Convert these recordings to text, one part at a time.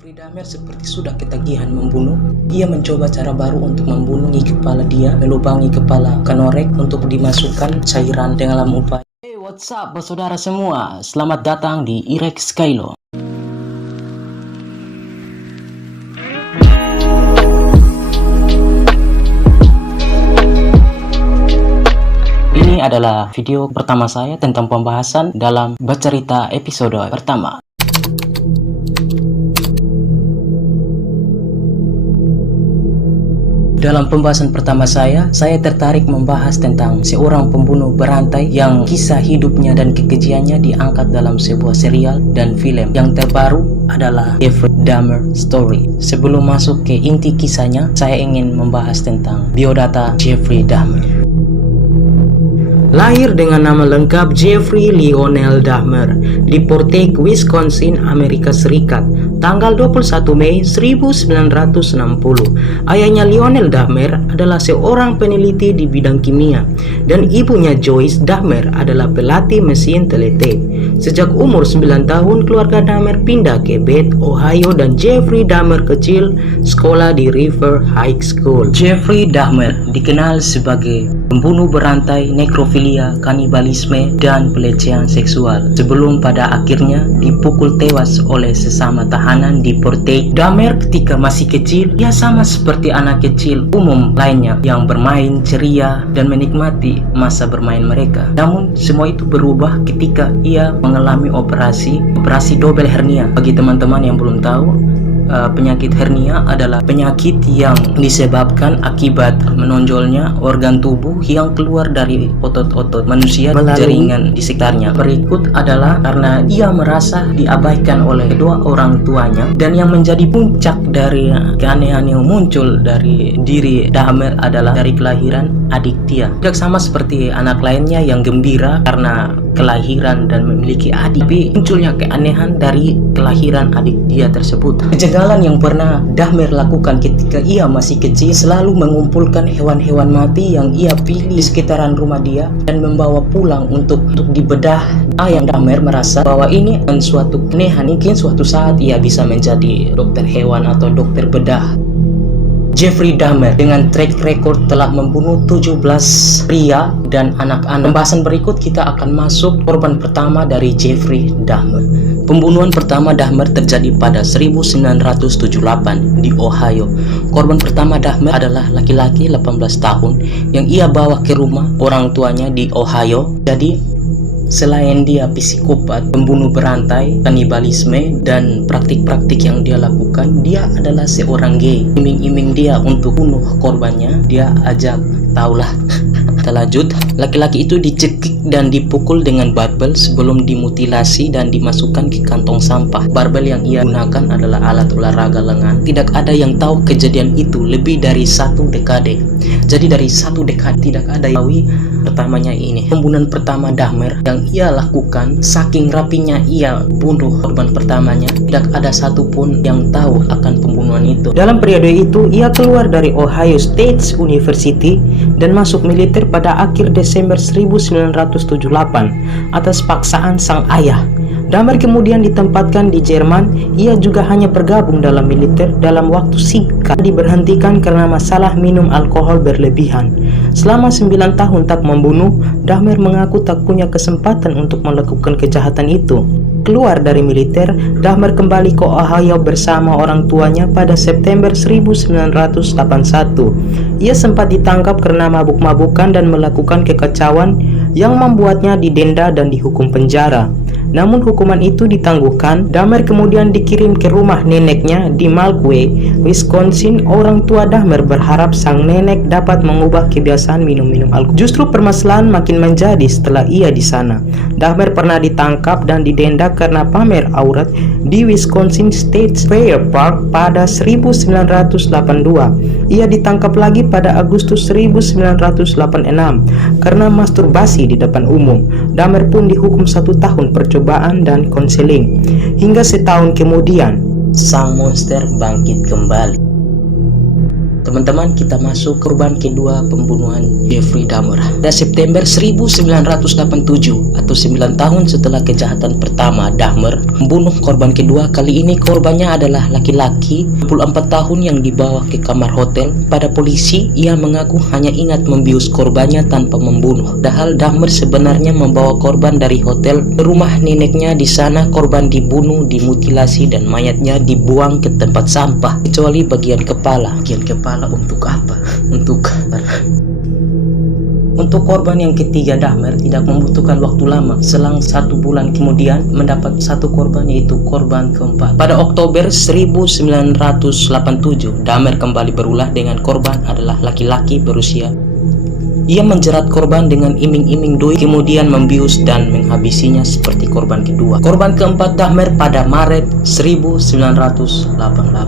Jeffrey Dahmer seperti sudah ketagihan membunuh. Ia mencoba cara baru untuk membunuh kepala dia, melubangi kepala kenorek untuk dimasukkan cairan dalam upaya. Hey, what's up, saudara semua? Selamat datang di Irex Skylo. Ini adalah video pertama saya tentang pembahasan dalam bercerita episode pertama. Dalam pembahasan pertama saya tertarik membahas tentang seorang pembunuh berantai yang kisah hidupnya dan kekejiannya diangkat dalam sebuah serial dan film. Yang terbaru adalah Jeffrey Dahmer Story. Sebelum masuk ke inti kisahnya, saya ingin membahas tentang biodata Jeffrey Dahmer. Lahir dengan nama lengkap Jeffrey Lionel Dahmer di Portage, Wisconsin, Amerika Serikat, tanggal 21 Mei 1960. Ayahnya Lionel Dahmer adalah seorang peneliti di bidang kimia dan ibunya Joyce Dahmer adalah pelatih mesin teletek. Sejak umur 9 tahun, keluarga Dahmer pindah ke Beth, Ohio, dan Jeffrey Dahmer kecil sekolah di River High School. Jeffrey Dahmer dikenal sebagai pembunuh berantai, nekrofilia, kanibalisme, dan pelecehan seksual sebelum pada akhirnya dipukul tewas oleh sesama tahanan di Portage. Dahmer ketika masih kecil, ia sama seperti anak kecil umum lainnya yang bermain ceria dan menikmati masa bermain mereka. Namun semua itu berubah ketika ia mengalami operasi double hernia. Bagi teman-teman yang belum tahu, penyakit hernia adalah penyakit yang disebabkan akibat menonjolnya organ tubuh yang keluar dari otot-otot manusia melalui jaringan di sekitarnya. Berikut adalah karena ia merasa diabaikan oleh kedua orang tuanya, dan yang menjadi puncak dari keanehan yang muncul dari diri Dahmer adalah dari kelahiran adik dia. Tidak sama seperti anak lainnya yang gembira karena kelahiran dan memiliki adik, tapi munculnya keanehan dari kelahiran adik dia tersebut. Kejanggalan yang pernah Dahmer lakukan ketika ia masih kecil, selalu mengumpulkan hewan-hewan mati yang ia pilih di sekitaran rumah dia dan membawa pulang untuk dibedah. Ayah Dahmer merasa bahwa ini suatu keanehan, mungkin suatu saat ia bisa menjadi dokter hewan atau dokter bedah. Jeffrey Dahmer dengan track record telah membunuh 17 pria dan anak-anak. Pembahasan berikut kita akan masuk korban pertama dari Jeffrey Dahmer. Pembunuhan pertama Dahmer terjadi pada 1978 di Ohio. Korban pertama Dahmer adalah laki-laki 18 tahun yang ia bawa ke rumah orang tuanya di Ohio. Jadi selain dia psikopat, pembunuh berantai, kanibalisme, dan praktik-praktik yang dia lakukan, dia adalah seorang gay. Iming-iming dia untuk bunuh korbannya, dia ajak, taulah. Kita lanjut. Laki-laki itu dicekik dan dipukul dengan barbel sebelum dimutilasi dan dimasukkan ke kantong sampah. Barbel yang ia gunakan adalah alat olahraga lengan. Tidak ada yang tahu kejadian itu lebih dari 1 dekade. Jadi dari 1 dekade tidak ada yang tahu pertamanya ini. Pembunuhan pertama Dahmer yang ia lakukan, saking rapinya ia bunuh korban pertamanya, tidak ada satupun yang tahu akan pembunuhan itu. Dalam periode itu, ia keluar dari Ohio State University dan masuk militer pada akhir Desember 1978 atas paksaan sang ayah. Dahmer kemudian ditempatkan di Jerman. Ia juga hanya bergabung dalam militer dalam waktu singkat, diberhentikan karena masalah minum alkohol berlebihan. Selama 9 tahun tak membunuh, Dahmer mengaku tak punya kesempatan untuk melakukan kejahatan itu. Keluar dari militer, Dahmer kembali ke Ohio bersama orang tuanya pada September 1981. Ia sempat ditangkap karena mabuk-mabukan dan melakukan kekacauan yang membuatnya didenda dan dihukum penjara. Namun hukuman itu ditangguhkan. Dahmer kemudian dikirim ke rumah neneknya di Milwaukee, Wisconsin. Orang tua Dahmer berharap sang nenek dapat mengubah kebiasaan minum-minum alkohol. Justru permasalahan makin menjadi setelah ia di sana. Dahmer pernah ditangkap dan didenda karena pamer aurat di Wisconsin State Fair Park pada 1982. Ia ditangkap lagi pada Agustus 1986 karena masturbasi di depan umum. Dahmer pun dihukum 1 tahun percobaan dan konseling. Hingga setahun kemudian, sang monster bangkit kembali. Teman-teman, kita masuk korban kedua pembunuhan Jeffrey Dahmer. Pada September 1987 atau 9 tahun setelah kejahatan pertama, Dahmer membunuh korban kedua. Kali ini korbannya adalah laki-laki 24 tahun yang dibawa ke kamar hotel. Pada polisi, ia mengaku hanya ingat membius korbannya tanpa membunuh. Padahal Dahmer sebenarnya membawa korban dari hotel ke rumah neneknya. Di sana korban dibunuh, dimutilasi, dan mayatnya dibuang ke tempat sampah kecuali bagian kepala. Untuk apa? Untuk korban yang ketiga, Dahmer tidak membutuhkan waktu lama. Selang 1 bulan kemudian mendapat satu korban, yaitu korban keempat. Pada Oktober 1987, Dahmer kembali berulah dengan korban adalah laki-laki berusia. Ia menjerat korban dengan iming-iming duit, kemudian membius dan menghabisinya seperti korban kedua. Korban keempat, Dahmer, pada Maret 1988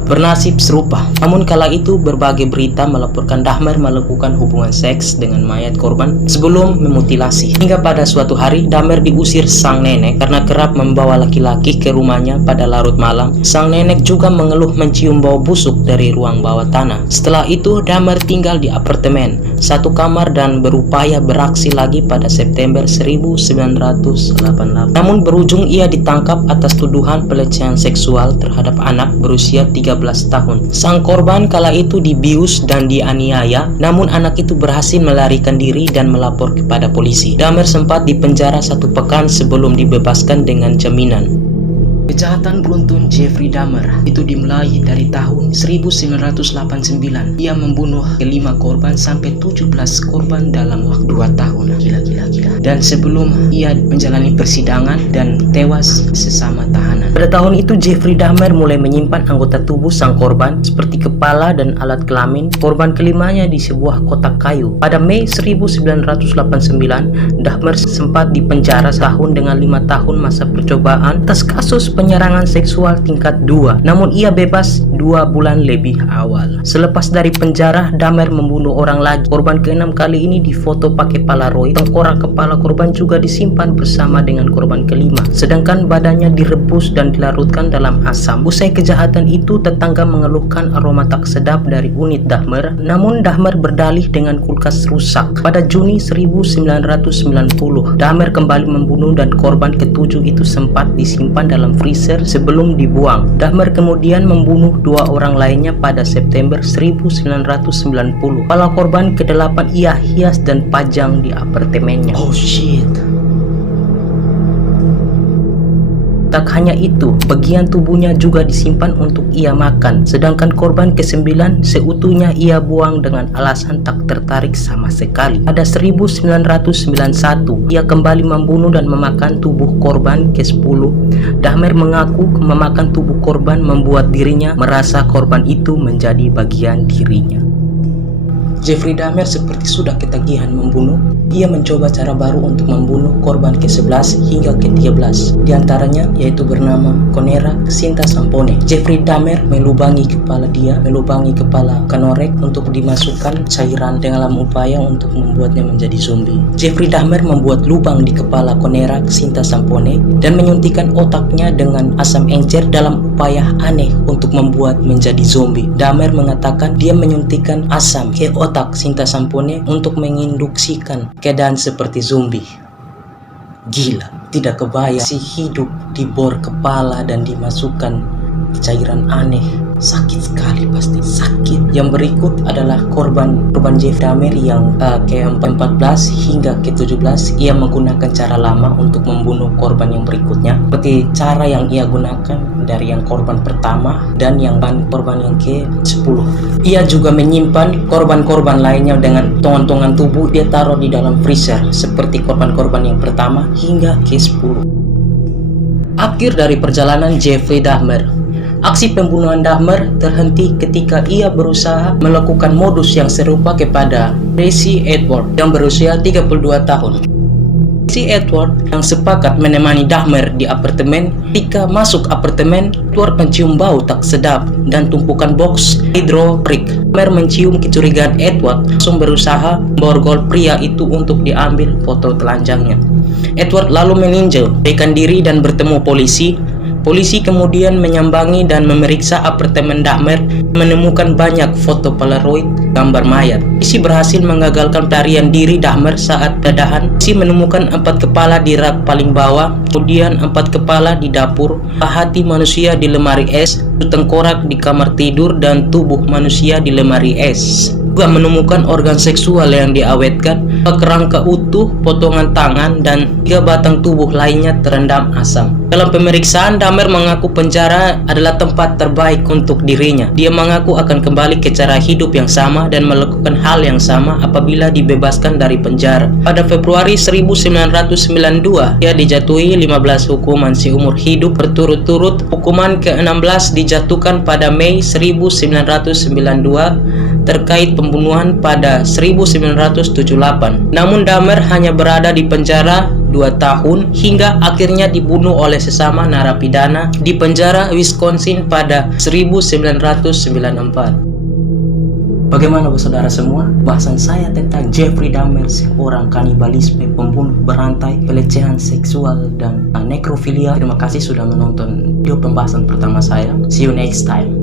bernasib serupa. Namun kala itu berbagai berita melaporkan Dahmer melakukan hubungan seks dengan mayat korban sebelum memutilasi. Hingga pada suatu hari, Dahmer diusir sang nenek karena kerap membawa laki-laki ke rumahnya pada larut malam. Sang nenek juga mengeluh mencium bau busuk dari ruang bawah tanah. Setelah itu, Dahmer tinggal di apartemen satu kamar dan berupaya beraksi lagi pada September 1988. Namun berujung ia ditangkap atas tuduhan pelecehan seksual terhadap anak berusia 13 tahun. Sang korban kala itu dibius dan dianiaya, namun anak itu berhasil melarikan diri dan melapor kepada polisi. Dahmer sempat dipenjara 1 pekan sebelum dibebaskan dengan jaminan. Kejahatan beruntun Jeffrey Dahmer itu dimulai dari tahun 1989. Ia membunuh ke-5 korban sampai 17 korban dalam waktu 2 tahun. Gila. Dan sebelum ia menjalani persidangan dan tewas sesama tahanan. Pada tahun itu Jeffrey Dahmer mulai menyimpan anggota tubuh sang korban seperti kepala dan alat kelamin korban kelimanya di sebuah kotak kayu. Pada Mei 1989, Dahmer sempat dipenjara setahun dengan 5 tahun masa percobaan atas kasus penyerangan seksual tingkat 2, namun ia bebas 2 bulan lebih awal. Selepas dari penjara, Dahmer membunuh orang lagi. Korban ke-6 kali ini difoto pakai Polaroid. Tengkorak kepala korban juga disimpan bersama dengan korban ke-5, sedangkan badannya direbus dan dilarutkan dalam asam. Usai kejahatan itu, tetangga mengeluhkan aroma tak sedap dari unit Dahmer, namun Dahmer berdalih dengan kulkas rusak. Pada Juni 1990, Dahmer kembali membunuh dan korban ke-7 itu sempat disimpan dalam freezer sebelum dibuang. Dahmer kemudian membunuh 2 orang lainnya pada September 1990. Kepala korban ke-8 ia hias dan pajang di apartemennya. Oh shit. Tak hanya itu, bagian tubuhnya juga disimpan untuk ia makan. Sedangkan korban ke-9 seutuhnya ia buang dengan alasan tak tertarik sama sekali. Pada 1991, ia kembali membunuh dan memakan tubuh korban ke-10. Dahmer mengaku memakan tubuh korban membuat dirinya merasa korban itu menjadi bagian dirinya. Jeffrey Dahmer seperti sudah ketagihan membunuh. Ia mencoba cara baru untuk membunuh korban ke-11 hingga ke-13. Di antaranya yaitu bernama Conera Sinta Sampone. Jeffrey Dahmer melubangi kepala Kanorek untuk dimasukkan cairan dalam upaya untuk membuatnya menjadi zombie. Jeffrey Dahmer membuat lubang di kepala Conera Sinta Sampone dan menyuntikkan otaknya dengan asam encer dalam upaya aneh untuk membuat menjadi zombie. Dahmer mengatakan dia menyuntikkan asam ke otak Sinta Sampone untuk menginduksikan keadaan seperti zombie. Gila, tidak kebayang si hidup dibor kepala dan dimasukkan cairan aneh. Sakit sekali, pasti sakit. Yang berikut adalah korban Jeffrey Dahmer yang ke-14 hingga ke-17. Ia menggunakan cara lama untuk membunuh korban yang berikutnya, seperti cara yang ia gunakan dari yang korban pertama dan yang korban yang ke-10. Ia juga menyimpan korban-korban lainnya dengan tongan-tongan tubuh. Dia taruh di dalam freezer seperti korban-korban yang pertama hingga ke-10. Akhir dari perjalanan Jeffrey Dahmer. Aksi pembunuhan Dahmer terhenti ketika ia berusaha melakukan modus yang serupa kepada Tracy Edward yang berusia 32 tahun. Si Edward yang sepakat menemani Dahmer di apartemen. Ketika masuk apartemen, Edward mencium bau tak sedap dan tumpukan box hidrolik. Dahmer mencium kecurigaan Edward, langsung berusaha memborgol pria itu untuk diambil foto telanjangnya. Edward lalu meninjau, melarikan diri dan bertemu polisi. Polisi kemudian menyambangi dan memeriksa apartemen Dahmer, menemukan banyak foto Polaroid gambar mayat. Polisi berhasil menggagalkan pelarian diri Dahmer saat dadahan. Polisi menemukan 4 kepala di rak paling bawah, kemudian 4 kepala di dapur, hati manusia di lemari es, tengkorak di kamar tidur, dan tubuh manusia di lemari es. Juga menemukan organ seksual yang diawetkan, kerangka utuh, potongan tangan, dan 3 batang tubuh lainnya terendam asam. Dalam pemeriksaan, Dahmer mengaku penjara adalah tempat terbaik untuk dirinya. Dia mengaku akan kembali ke cara hidup yang sama dan melakukan hal yang sama apabila dibebaskan dari penjara. Pada Februari 1992, dia dijatuhi 15 hukuman seumur hidup berturut-turut. Hukuman ke-16 dijatuhkan pada Mei 1992 terkait pembunuhan pada 1978. Namun Dahmer hanya berada di penjara 2 tahun hingga akhirnya dibunuh oleh sesama narapidana di penjara Wisconsin pada 1994. Bagaimana saudara semua? Bahasan saya tentang Jeffrey Dahmer, seorang kanibalisme, pembunuh berantai, pelecehan seksual, dan nekrofilia. Terima kasih sudah menonton video pembahasan pertama saya. See you next time.